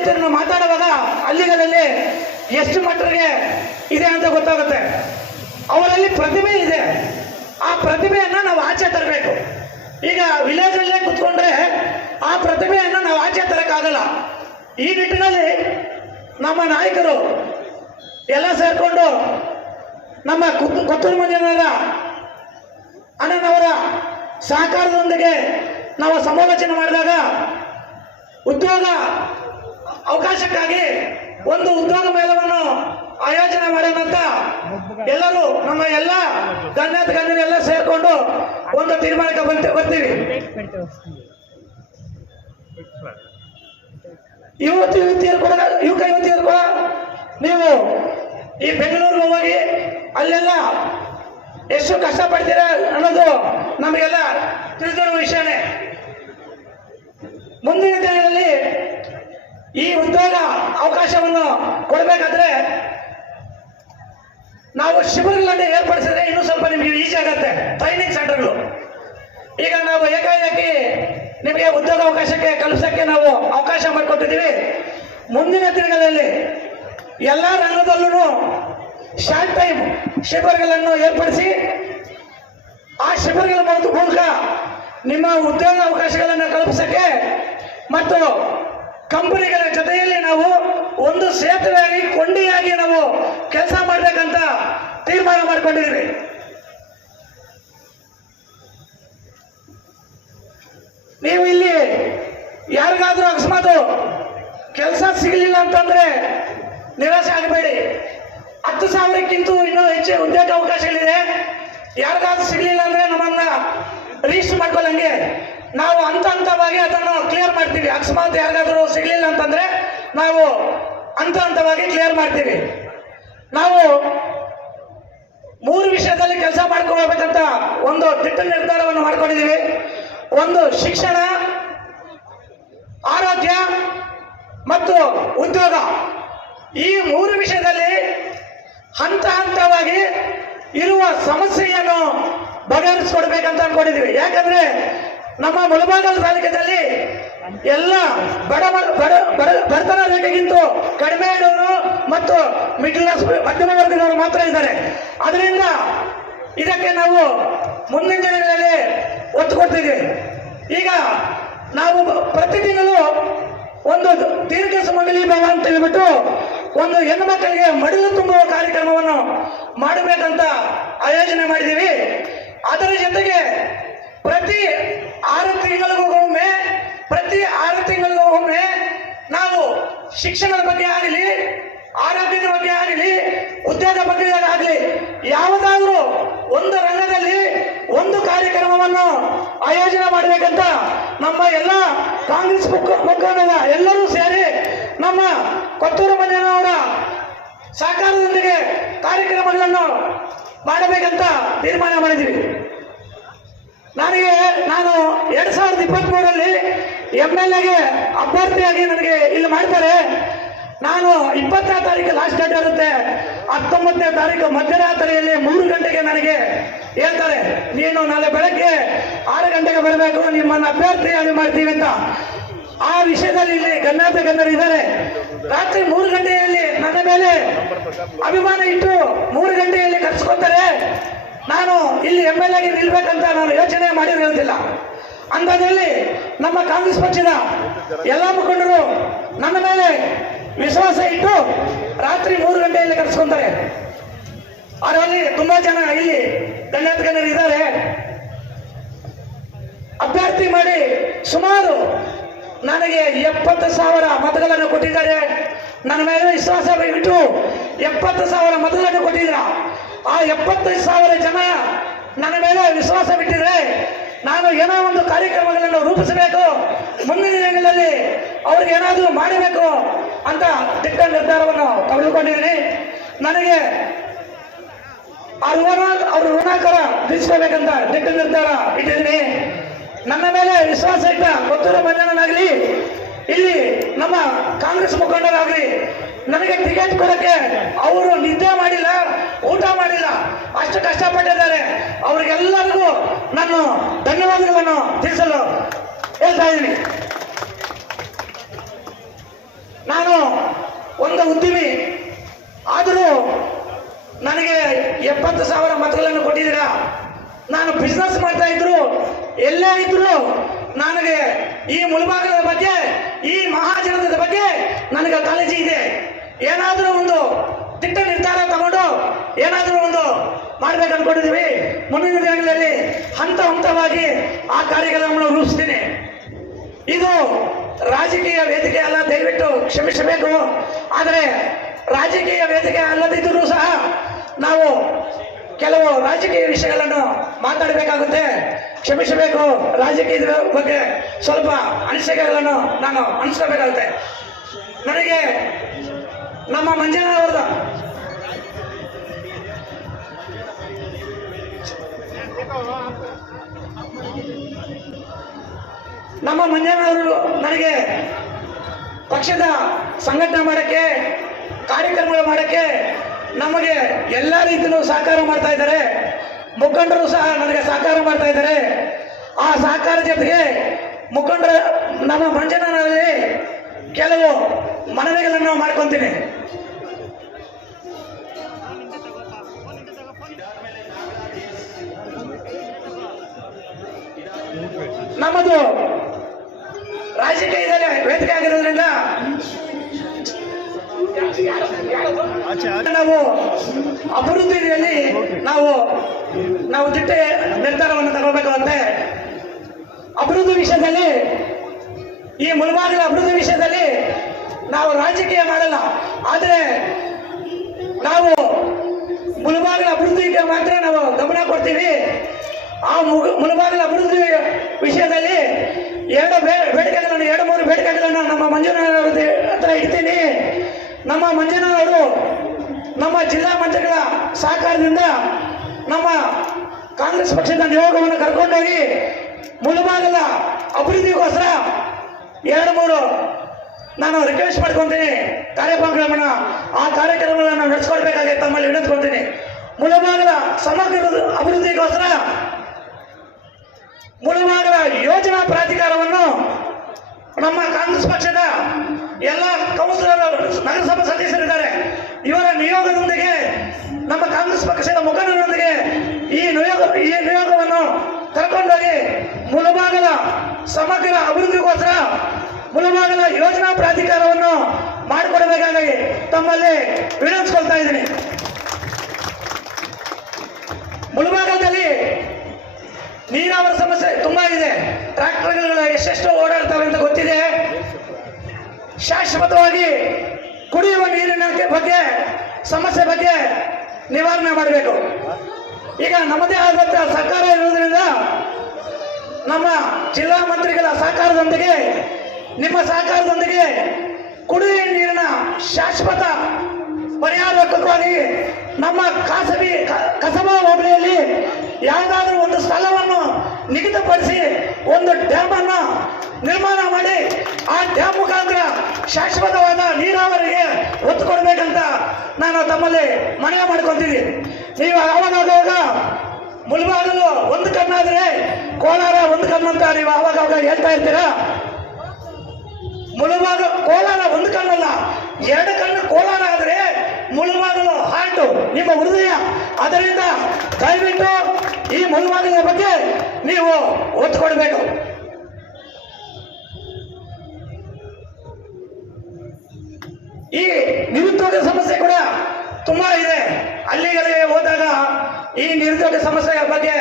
ಯುವತಿಯರನ್ನು ಮಾತಾಡುವಾಗ ಅಲ್ಲಿಗಳಲ್ಲಿ ಎಷ್ಟು ಮಟ್ಟರಿಗೆ ಇದೆ ಅಂತ ಗೊತ್ತಾಗುತ್ತೆ. ಅವರಲ್ಲಿ ಪ್ರತಿಭೆ ಇದೆ. ಆ ಪ್ರತಿಭೆಯನ್ನು ನಾವು ಆಚೆ ತರಬೇಕು. ಈಗ ವಿಲೇಜಲ್ಲೇ ಕುತ್ಕೊಂಡ್ರೆ ಆ ಪ್ರತಿಭೆಯನ್ನು ನಾವು ಆಚೆ ತರಕ್ಕಾಗಲ್ಲ. ಈ ನಿಟ್ಟಿನಲ್ಲಿ ನಮ್ಮ ನಾಯಕರು ಎಲ್ಲ ಸೇರಿಕೊಂಡು ನಮ್ಮ ಕುತ್- ಕೊತ್ತೂರು ಮಂಜನವರ ಅಣ್ಣನವರ ಸಹಕಾರದೊಂದಿಗೆ ನಾವು ಸಮಾಲೋಚನೆ ಮಾಡಿದಾಗ ಉದ್ಯೋಗ ಅವಕಾಶಕ್ಕಾಗಿ ಒಂದು ಉದ್ಯೋಗ ಮೇಳವನ್ನು ಆಯೋಜನೆ ಮಾಡೋಣ ಅಂತ ಎಲ್ಲರೂ ನಮ್ಮ ಎಲ್ಲ ಗಣ್ಯಾತ ಗಣ್ಯರು ಎಲ್ಲ ಸೇರ್ಕೊಂಡು ಒಂದು ತೀರ್ಮಾನಕ್ಕೆ ಬಂತ, ಬರ್ತೀವಿ. ಯುವತಿ ಯುವತಿಯರು ಕೂಡ, ಯುವಕ ಯುವತಿಯರು ಕೂಡ ನೀವು ಈ ಬೆಂಗಳೂರಿಗೆ ಹೋಗಿ ಅಲ್ಲೆಲ್ಲ ಎಷ್ಟು ಪಡ್ತೀರಾ ಅನ್ನೋದು ನಮಗೆಲ್ಲ ತಿಳಿದಿರುವ ವಿಷಯನೇ. ಮುಂದಿನ ದಿನಗಳಲ್ಲಿ ಈ ಉದ್ಯೋಗ ಅವಕಾಶವನ್ನು ಕೊಡಬೇಕಾದ್ರೆ ನಾವು ಶಿಬಿರಗಳನ್ನು ಏರ್ಪಡಿಸಿದ್ರೆ ಇನ್ನೂ ಸ್ವಲ್ಪ ನಿಮಗೆ ಈಸಿ ಆಗುತ್ತೆ. ಟ್ರೈನಿಂಗ್ ಸೆಂಟರ್ಗಳು ಈಗ ನಾವು ಏಕಾಏಕಿ ನಿಮಗೆ ಉದ್ಯೋಗ ಅವಕಾಶಕ್ಕೆ ಕಲ್ಪಿಸಕ್ಕೆ ನಾವು ಅವಕಾಶ ಮಾಡಿಕೊಟ್ಟಿದ್ದೀವಿ. ಮುಂದಿನ ದಿನಗಳಲ್ಲಿ ಎಲ್ಲ ರಂಗದಲ್ಲೂ ಶಾರ್ಟ್ ಟೈಮ್ ಶಿಬಿರಗಳನ್ನು ಏರ್ಪಡಿಸಿ ಆ ಶಿಬಿರಗಳ ಮೂಲಕ ನಿಮ್ಮ ಉದ್ಯೋಗ ಅವಕಾಶಗಳನ್ನು ಕಲ್ಪಿಸಕ್ಕೆ ಮತ್ತು ಕಂಪನಿಗಳ ಜೊತೆಯಲ್ಲಿ ನಾವು ಒಂದು ಸೇತುವೆಯಾಗಿ ಕೊಂಡಿಯಾಗಿ ನಾವು ಕೆಲಸ ಮಾಡಬೇಕಂತ ತೀರ್ಮಾನ ಮಾಡಿಕೊಂಡಿದ್ದೀವಿ. ನೀವು ಇಲ್ಲಿ ಯಾರಿಗಾದ್ರೂ ಅಕಸ್ಮಾತ್ ಕೆಲಸ ಸಿಗಲಿಲ್ಲ ಅಂತಂದ್ರೆ ನಿರಾಶೆ ಆಗಬೇಡಿ. ಹತ್ತು ಸಾವಿರಕ್ಕಿಂತ ಇನ್ನೂ ಹೆಚ್ಚು ಉದ್ಯೋಗ ಅವಕಾಶಗಳಿದೆ. ಯಾರಿಗಾದ್ರೂ ಸಿಗಲಿಲ್ಲ ಅಂದ್ರೆ ನಮ್ಮನ್ನ ರಿಜಿಸ್ಟರ್ ಮಾಡ್ಕೊಳ್ಳಂಗೆ. ನಾವು ಹಂತ ಹಂತವಾಗಿ ಅದನ್ನು ಕ್ಲಿಯರ್ ಮಾಡ್ತೀವಿ. ಅಕಸ್ಮಾತ್ ನಾವು ಹಂತ ಹಂತವಾಗಿ ಕ್ಲಿಯರ್ ಮಾಡ್ತೀವಿ. ನಾವು ಮೂರು ವಿಷಯದಲ್ಲಿ ಕೆಲಸ ಮಾಡ್ಕೊಳ್ಬೇಕಂತ ಒಂದು ದಿಟ್ಟ ನಿರ್ಧಾರವನ್ನು ಮಾಡ್ಕೊಂಡಿದ್ದೀವಿ. ಒಂದು ಶಿಕ್ಷಣ, ಆರೋಗ್ಯ ಮತ್ತು ಉದ್ಯೋಗ. ಈ ಮೂರು ವಿಷಯದಲ್ಲಿ ಹಂತ ಹಂತವಾಗಿ ಇರುವ ಸಮಸ್ಯೆಯನ್ನು ಬಗೆಹರಿಸ್ಕೊಡ್ಬೇಕಂತ ಅನ್ಕೊಂಡಿದ್ದೀವಿ. ಯಾಕಂದ್ರೆ ನಮ್ಮ ಮುಳಬಾಗಲ್ ತಾಲೂಕದಲ್ಲಿ ಎಲ್ಲ ಬಡ ಮ- ಬಡ ಬಡ ಬಡತನ ರೇಖೆಗಿಂತ ಕಡಿಮೆ ಇರೋರು ಮತ್ತು ಮಿಡಲ್ ಕ್ಲಾಸ್ ಮಧ್ಯಮ ವರ್ಗದವರು ಮಾತ್ರ ಇದ್ದಾರೆ. ಅದರಿಂದ ಇದಕ್ಕೆ ನಾವು ಮುಂದಿನ ದಿನಗಳಲ್ಲಿ ಒತ್ತು ಕೊಡ್ತಿದ್ದೀವಿ ಈಗ ನಾವು ಪ್ರತಿ ತಿಂಗಳು ಒಂದು ದೀರ್ಘ ಸುಮಂಗಲಿ ಭಾಗ ಅಂತ ಹೇಳ್ಬಿಟ್ಟು ಒಂದು ಹೆಣ್ಣು ಮಕ್ಕಳಿಗೆ ಮಡಿಲು ತುಂಬುವ ಕಾರ್ಯಕ್ರಮವನ್ನು ಮಾಡಬೇಕಂತ ಆಯೋಜನೆ ಮಾಡಿದ್ದೀವಿ. ಅದರ ಜೊತೆಗೆ ಪ್ರತಿ ಆರು ತಿಂಗಳಿಗೂ ಒಮ್ಮೆ ಪ್ರತಿ ಆರು ತಿಂಗಳಿಗೂ ಒಮ್ಮೆ ನಾವು ಶಿಕ್ಷಣದ ಬಗ್ಗೆ ಆಗಲಿ ಆರೋಗ್ಯದ ಬಗ್ಗೆ ಆಗಲಿ ಉದ್ಯೋಗ ಬಗ್ಗೆ ಆಗಲಿ, ಯಾವುದಾದ್ರೂ ಒಂದು ರಂಗದಲ್ಲಿ ಒಂದು ಕಾರ್ಯಕ್ರಮವನ್ನು ಆಯೋಜನೆ ಮಾಡಬೇಕಂತ ನಮ್ಮ ಎಲ್ಲ ಕಾಂಗ್ರೆಸ್ ಮುಖಂಡ ಎಲ್ಲರೂ ಸೇರಿ ನಮ್ಮ ಕೊತ್ತೂರು ಮಂಜನವರ ಸಹಕಾರದೊಂದಿಗೆ ಕಾರ್ಯಕ್ರಮಗಳನ್ನು ಮಾಡಬೇಕಂತ ತೀರ್ಮಾನ ಮಾಡಿದ್ದೀವಿ. ನನಗೆ ನಾನು ಎರಡ್ ಸಾವಿರದ ಇಪ್ಪತ್ತ್ ಎಂ ಎಲ್ ಎಗೆ ಅಭ್ಯರ್ಥಿಯಾಗಿ ನನಗೆ ಇಲ್ಲಿ ಮಾಡ್ತಾರೆ. ನಾನು ಇಪ್ಪತ್ತನೇ ತಾರೀಕು ಲಾಸ್ಟ್ ಡೇಟ್ ಇರುತ್ತೆ. ಹತ್ತೊಂಬತ್ತನೇ ತಾರೀಕು ಮಧ್ಯರಾತ್ರಿಯಲ್ಲಿ ಮೂರು ಗಂಟೆಗೆ ನನಗೆ ಹೇಳ್ತಾರೆ, ನೀನು ನಾಳೆ ಬೆಳಗ್ಗೆ ಆರು ಗಂಟೆಗೆ ಬರಬೇಕು, ನಿಮ್ಮನ್ನು ಅಭ್ಯರ್ಥಿಯಾಗಿ ಮಾಡ್ತೀವಿ ಅಂತ. ಆ ವಿಷಯದಲ್ಲಿ ಇಲ್ಲಿ ಗಣ್ಯಾತ ಗಣ್ಯರು ಇದ್ದಾರೆ. ರಾತ್ರಿ ಮೂರು ಗಂಟೆಯಲ್ಲಿ ನನ್ನ ಮೇಲೆ ಅಭಿಮಾನ ಇಟ್ಟು ಮೂರು ಗಂಟೆಯಲ್ಲಿ ಕರ್ಸ್ಕೊತಾರೆ. ನಾನು ಇಲ್ಲಿ ಎಂ ಎಲ್ ಎಗೆ ನಿಲ್ಬೇಕಂತ ನಾನು ಯೋಚನೆ ಮಾಡಿರೋದಿಲ್ಲ. ಅಂಥದ್ರಲ್ಲಿ ನಮ್ಮ ಕಾಂಗ್ರೆಸ್ ಪಕ್ಷದ ಎಲ್ಲ ಮುಖಂಡರು ನನ್ನ ಮೇಲೆ ವಿಶ್ವಾಸ ಇಟ್ಟು ರಾತ್ರಿ ಮೂರು ಗಂಟೆಯಲ್ಲಿ ಕರೆಸ್ಕೊಂತಾರೆ. ಅದರಲ್ಲಿ ತುಂಬಾ ಜನ ಇಲ್ಲಿ ದಂಡಾಧಿಕಾರಿ ಇದ್ದಾರೆ ಅಭ್ಯರ್ಥಿ ಮಾಡಿ ಸುಮಾರು ನನಗೆ ಎಪ್ಪತ್ತು ಸಾವಿರ ಮತಗಳನ್ನು ಕೊಟ್ಟಿದ್ದಾರೆ. ನನ್ನ ಮೇಲೆ ವಿಶ್ವಾಸ ಬಿಟ್ಟು ಎಪ್ಪತ್ತು ಸಾವಿರ ಮತಗಳನ್ನು ಕೊಟ್ಟಿದ್ರ ಆ ಎಪ್ಪತ್ತೈದು ಸಾವಿರ ಜನ ನನ್ನ ಮೇಲೆ ವಿಶ್ವಾಸ ಬಿಟ್ಟಿದ್ರೆ ನಾನು ಏನೋ ಒಂದು ಕಾರ್ಯಕ್ರಮಗಳನ್ನು ರೂಪಿಸಬೇಕು, ಮುಂದಿನ ದಿನಗಳಲ್ಲಿ ಅವ್ರಿಗೆ ಏನಾದರೂ ಮಾಡಬೇಕು ಅಂತ ದಿಟ್ಟ ನಿರ್ಧಾರವನ್ನು ತೆಗೆದುಕೊಂಡಿದ್ದೀನಿ. ನನಗೆ ಆ ಋಣ ಅವ್ರ ಋಣಾಕರ ತಿಳಿಸ್ಕೋಬೇಕಂತ ದಿಟ್ಟ ನಿರ್ಧಾರ ಇಟ್ಟಿದ್ದೀನಿ. ನನ್ನ ಮೇಲೆ ವಿಶ್ವಾಸ ಇಟ್ಟ ಕೊತ್ತೂರು ಮಂಜನಾಗಲಿ ಇಲ್ಲಿ ನಮ್ಮ ಕಾಂಗ್ರೆಸ್ ಮುಖಂಡರಾಗ್ಲಿ ನನಗೆ ಟಿಕೆಟ್ ಕೊಡಕ್ಕೆ ಅವರು ನಿದ್ದೆ ಮಾಡಿಲ್ಲ, ಊಟ ಮಾಡಿಲ್ಲ. ಅಷ್ಟು ಕಷ್ಟಪಟ್ಟಿದ್ದಾರೆ. ಅವ್ರಿಗೆಲ್ಲರಿಗೂ ನಾನು ಧನ್ಯವಾದಗಳನ್ನು ತಿಳಿಸಲು ಹೇಳ್ತಾ ಇದ್ದೀನಿ. ನಾನು ಒಂದು ಉದ್ಯಮಿ. ಆದರೂ ನನಗೆ ಎಪ್ಪತ್ತು ಸಾವಿರ ಮತಗಳನ್ನು ಕೊಟ್ಟಿದ್ದೀರಾ? ನಾನು ಬಿಸ್ನೆಸ್ ಮಾಡ್ತಾ ಇದ್ರು ಎಲ್ಲೇ ಇದ್ರು ನನಗೆ ಈ ಮುಳುಭಾಗದ ಬಗ್ಗೆ ಈ ಮಹಾಜನದ ಬಗ್ಗೆ ನನಗೆ ಕಾಳಜಿ ಇದೆ. ಏನಾದರೂ ಒಂದು ದಿಟ್ಟ ನಿರ್ಧಾರ ತಗೊಂಡು ಏನಾದರೂ ಒಂದು ಮಾಡ್ಬೇಕು ಅನ್ಕೊಂಡಿದ್ದೀವಿ ಮುಂದಿನ ದಿನಗಳಲ್ಲಿ ಹಂತ ಹಂತವಾಗಿ ಆ ಕಾರ್ಯಕ್ರಮವನ್ನು ರೂಪಿಸ್ತೀನಿ. ಇದು ರಾಜಕೀಯ ವೇದಿಕೆ ಅಲ್ಲ, ದಯವಿಟ್ಟು ಕ್ಷಮಿಸಬೇಕು. ಆದರೆ ರಾಜಕೀಯ ವೇದಿಕೆ ಅಲ್ಲದಿದ್ದರೂ ಸಹ ನಾವು ಕೆಲವು ರಾಜಕೀಯ ವಿಷಯಗಳನ್ನು ಮಾತಾಡಬೇಕಾಗುತ್ತೆ. ಕ್ಷಮಿಸಬೇಕು. ರಾಜಕೀಯದ ಬಗ್ಗೆ ಸ್ವಲ್ಪ ಅನಿಸಿಕೆಗಳನ್ನು ನಾನು ಅನಿಸ್ಕೋಬೇಕಾಗುತ್ತೆ ನನಗೆ ನಮ್ಮ ಮಂಜಾನ ಅವ್ರದ ನಮ್ಮ ಮಂಜಣ್ಣವರು ನನಗೆ ಪಕ್ಷದ ಸಂಘಟನೆ ಮಾಡೋಕ್ಕೆ, ಕಾರ್ಯಕ್ರಮಗಳು ಮಾಡೋಕ್ಕೆ ನಮಗೆ ಎಲ್ಲ ರೀತಿಯಲ್ಲೂ ಸಹಕಾರ ಮಾಡ್ತಾ ಇದ್ದಾರೆ. ಮುಖಂಡರು ಸಹ ನನಗೆ ಸಹಕಾರ ಮಾಡ್ತಾ ಇದ್ದಾರೆ. ಆ ಸಹಕಾರ ಜೊತೆಗೆ ಮುಖಂಡರ ನಮ್ಮ ಮಂಜನಲ್ಲಿ ಕೆಲವು ಮನವಿಗಳನ್ನು ಮಾಡ್ಕೊತೀನಿ. ನಮ್ಮದು ರಾಜಕೀಯದಲ್ಲಿ ವೇದಿಕೆ ಆಗಿರೋದ್ರಿಂದ ನಾವು ಅಭಿವೃದ್ಧಿಯಲ್ಲಿ ನಾವು ನಾವು ದಿಟ್ಟ ನಿರ್ಧಾರವನ್ನು ತಗೋಬೇಕಾಗುತ್ತೆ ಅಭಿವೃದ್ಧಿ ವಿಷಯದಲ್ಲಿ, ಈ ಮುಳಬಾಗಿಲ ಅಭಿವೃದ್ಧಿ ವಿಷಯದಲ್ಲಿ ನಾವು ರಾಜಕೀಯ ಮಾಡಲ್ಲ. ಆದರೆ ನಾವು ಮುಳಬಾಗಿಲ ಅಭಿವೃದ್ಧಿಗೆ ಮಾತ್ರ ನಾವು ಗಮನ ಕೊಡ್ತೀವಿ. ಆ ಮುಳಬಾಗಿಲ ಅಭಿವೃದ್ಧಿ ವಿಷಯದಲ್ಲಿ ಎರಡು ಬೇಡಿಕೆಗಳನ್ನು, ಎರಡು ಮೂರು ಬೇಡಿಕೆಗಳನ್ನು ನಮ್ಮ ಮಂಜುನಾಥ್ ಹತ್ರ ಇಡ್ತೀನಿ. ನಮ್ಮ ಮಂಜುನಾಥವರು ನಮ್ಮ ಜಿಲ್ಲಾ ಮಂತ್ರಿಗಳ ಸಹಕಾರದಿಂದ ನಮ್ಮ ಕಾಂಗ್ರೆಸ್ ಪಕ್ಷದ ನಿಯೋಗವನ್ನು ಕರ್ಕೊಂಡೋಗಿ ಮುಳಬಾಗಲ ಅಭಿವೃದ್ಧಿಗೋಸ್ಕರ ಎರಡು ಮೂರು ನಾನು ರಿಕ್ವೆಸ್ಟ್ ಮಾಡ್ಕೊತೀನಿ. ಕಾರ್ಯಕ್ರಮಗಳನ್ನು, ಆ ಕಾರ್ಯಕ್ರಮಗಳನ್ನು ನಡೆಸ್ಕೊಡ್ಬೇಕಾಗಿ ತಮ್ಮಲ್ಲಿ ವಿನಂತ್ಕೊಳ್ತೀನಿ ಮುಳಬಾಗಲ ಸಮಗ್ರ ಅಭಿವೃದ್ಧಿಗೋಸ್ಕರ ಮುಳಬಾಗಲ ಯೋಜನಾ ಪ್ರಾಧಿಕಾರವನ್ನು ನಮ್ಮ ಕಾಂಗ್ರೆಸ್ ಪಕ್ಷದ ಎಲ್ಲ ಕೌನ್ಸಿಲರ್ ನಗರಸಭಾ ಸದಸ್ಯರಿದ್ದಾರೆ. ಇವರ ನಿಯೋಗದೊಂದಿಗೆ, ನಮ್ಮ ಕಾಂಗ್ರೆಸ್ ಪಕ್ಷದ ಮುಖಂಡರೊಂದಿಗೆ ಈ ನಿಯೋಗ, ಈ ನಿಯೋಗವನ್ನು ಕರ್ಕೊಂಡೋಗಿ ಮುಳಭಾಗದ ಸಮಗ್ರ ಅಭಿವೃದ್ಧಿಗೋಸ್ಕರ ಮುಲಭಾಗದ ಯೋಜನಾ ಪ್ರಾಧಿಕಾರವನ್ನು ಮಾಡಿಕೊಡಬೇಕಾಗಿ ತಮ್ಮಲ್ಲಿ ವಿನಂತಿಸ್ಕೊಳ್ತಾ ಇದ್ದೀನಿ. ಮುಳಬಾಗಲದಲ್ಲಿ ನೀರಾವರಿ ಸಮಸ್ಯೆ ತುಂಬಾ ಇದೆ. ಟ್ರಾಕ್ಟರ್ಗಳು ಎಷ್ಟೆಷ್ಟು ಓಡಾಡ್ತವೆ ಅಂತ ಗೊತ್ತಿದೆ. ಶಾಶ್ವತವಾಗಿ ಕುಡಿಯುವ ನೀರಿನ ಬಗ್ಗೆ, ಸಮಸ್ಯೆ ಬಗ್ಗೆ ನಿವಾರಣೆ ಮಾಡಬೇಕು. ಈಗ ನಮ್ಮದೇ ಆದಂಥ ಸರ್ಕಾರ ಇರುವುದರಿಂದ ನಮ್ಮ ಜಿಲ್ಲಾ ಮಂತ್ರಿಗಳ ಸಹಕಾರದೊಂದಿಗೆ, ನಿಮ್ಮ ಸಹಕಾರದೊಂದಿಗೆ ಕುಡಿಯುವ ನೀರಿನ ಶಾಶ್ವತ ಪರಿಹಾರಕ್ಕಾಗಿ ನಮ್ಮ ಖಾಸಗಿ ಕಸಬಾ ಹೋಬಳಿಯಲ್ಲಿ ಯಾವುದಾದ್ರೂ ನಿಗದಿಪಡಿಸಿ ಒಂದು ಡ್ಯಾಮ್ ಅನ್ನ ನಿರ್ಮಾಣ ಮಾಡಿ, ಆ ಡ್ಯಾಮ್ ಮುಖಾಂತರ ಶಾಶ್ವತವಾದ ನೀರಾವರಿಗೆ ಒತ್ತು ಕೊಡಬೇಕಂತ ನಾನು ತಮ್ಮಲ್ಲಿ ಮನವಿ ಮಾಡ್ಕೊತೀನಿ. ನೀವು ಆವಾಗಾಗ ಮುಳುಬಾಗಲು ಒಂದು ಕಣ್ಣಾದ್ರೆ ಕೋಲಾರ ಒಂದು ಕಣ್ಣು ಅಂತ ನೀವು ಆವಾಗ ಹೇಳ್ತಾ ಇರ್ತೀರಾ? ಮುಳುಬಾಗ ಕೋಲಾರ ಒಂದು ಕಣ್ಣಲ್ಲ, ಎರಡು ಕಣ್ಣು ಕೋಲಾರ ಆದರೆ ಮುಳುಬಾಗಲು ಹಾರ್ಟು ನಿಮ್ಮ ಹೃದಯ. ಅದರಿಂದ ದಯವಿಟ್ಟು ಈ ಮುಳುಬಾಗಿಲ ಬಗ್ಗೆ ನೀವು ಒತ್ತು ಕೊಡಬೇಕು ಈ ನಿರುದ್ಯೋಗ ಸಮಸ್ಯೆ ಕೂಡ ತುಂಬಾ ಇದೆ. ಹಳ್ಳಿಗಳಿಗೆ ಹೋದಾಗ ಈ ನಿರುದ್ಯೋಗ ಸಮಸ್ಯೆಯ ಬಗ್ಗೆ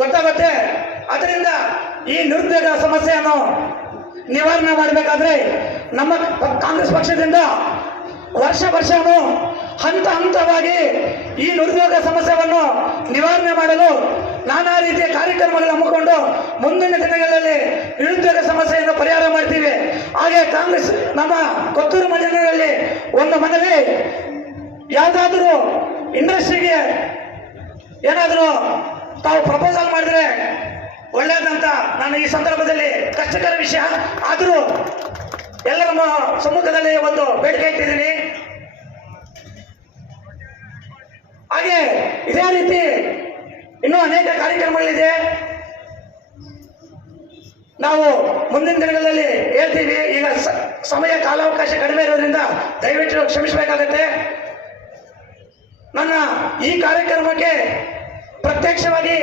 ಗೊತ್ತಾಗುತ್ತೆ. ಅದರಿಂದ ಈ ನಿರುದ್ಯೋಗ ಸಮಸ್ಯೆಯನ್ನು ನಿವಾರಣೆ ಮಾಡಬೇಕಾದ್ರೆ ನಮ್ಮ ಕಾಂಗ್ರೆಸ್ ಪಕ್ಷದಿಂದ ವರ್ಷ ವರ್ಷವೂ ಹಂತ ಹಂತವಾಗಿ ಈ ನಿರುದ್ಯೋಗ ಸಮಸ್ಯೆಯನ್ನು ನಿವಾರಣೆ ಮಾಡಲು ನಾನಾ ರೀತಿಯ ಕಾರ್ಯಕ್ರಮಗಳನ್ನು ಹಮ್ಮಿಕೊಂಡು ಮುಂದಿನ ದಿನಗಳಲ್ಲಿ ನಿರುದ್ಯೋಗ ಸಮಸ್ಯೆಯನ್ನು ಪರಿಹಾರ ಮಾಡ್ತೀವಿ. ಹಾಗೆ ಕಾಂಗ್ರೆಸ್ ನಮ್ಮ ಕೊತ್ತೂರು ಮಂಜನಗಳಲ್ಲಿ ಒಂದು ಮನವಿ, ಯಾವುದಾದರೂ ಇಂಡಸ್ಟ್ರಿಗೆ ಏನಾದರೂ ತಾವು ಪ್ರಪೋಸಲ್ ಮಾಡಿದ್ರೆ ಒಳ್ಳೆಯದಂತ ನಾನು ಈ ಸಂದರ್ಭದಲ್ಲಿ ಕಷ್ಟಕರ ವಿಷಯ. ಆದರೂ ಎಲ್ಲರ ಸಮ್ಮುಖದಲ್ಲಿ ಒಂದು ಬೇಡಿಕೆ ಇಟ್ಟಿದ್ದೀನಿ. ಹಾಗೆ ಇದೇ ರೀತಿ ಇನ್ನೂ ಅನೇಕ ಕಾರ್ಯಕ್ರಮಗಳಿದೆ. ನಾವು ಮುಂದಿನ ದಿನಗಳಲ್ಲಿ ಹೇಳ್ತೀವಿ, ಈಗ ಸಮಯ ಕಾಲಾವಕಾಶ ಕಡಿಮೆ ಇರೋದ್ರಿಂದ ದಯವಿಟ್ಟು ಕ್ಷಮಿಸಬೇಕಾಗತ್ತೆ. ನನ್ನ ಈ ಕಾರ್ಯಕ್ರಮಕ್ಕೆ ಪ್ರತ್ಯಕ್ಷವಾಗಿ,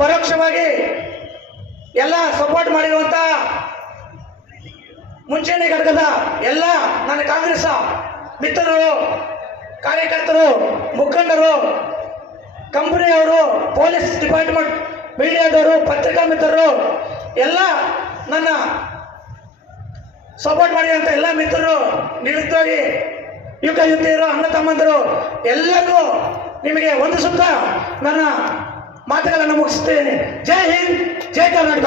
ಪರೋಕ್ಷವಾಗಿ ಎಲ್ಲ ಸಪೋರ್ಟ್ ಮಾಡಿರುವಂತ ಮುಂಚೂಣಿ ಘಟಕದ ಎಲ್ಲ, ನನ್ನ ಕಾಂಗ್ರೆಸ್ ಮಿತ್ರರು ಕಾರ್ಯಕರ್ತರು, ಮುಖಂಡರು, ಕಂಪನಿಯವರು, ಪೊಲೀಸ್ ಡಿಪಾರ್ಟ್ಮೆಂಟ್ ಮೀಡಿಯಾದವರು ಪತ್ರಿಕಾ ಮಿತ್ರರು ಎಲ್ಲ ನನ್ನ ಸಪೋರ್ಟ್ ಮಾಡಿದಂಥ ಎಲ್ಲ ಮಿತ್ರರು, ನಿರುದ್ಯೋಗಿ ಯುವಕ, ಯುವತಿಯರು, ಅಣ್ಣ ತಮ್ಮಂದರು, ಎಲ್ಲರಿಗೂ ನಿಮಗೆ ಒಂದು ಸುತ್ತ ನನ್ನ ಮಾತುಗಳನ್ನು ಮುಗಿಸ್ತೇನೆ ಜೈ ಹಿಂದ್, ಜೈ ಕರ್ನಾಟಕ.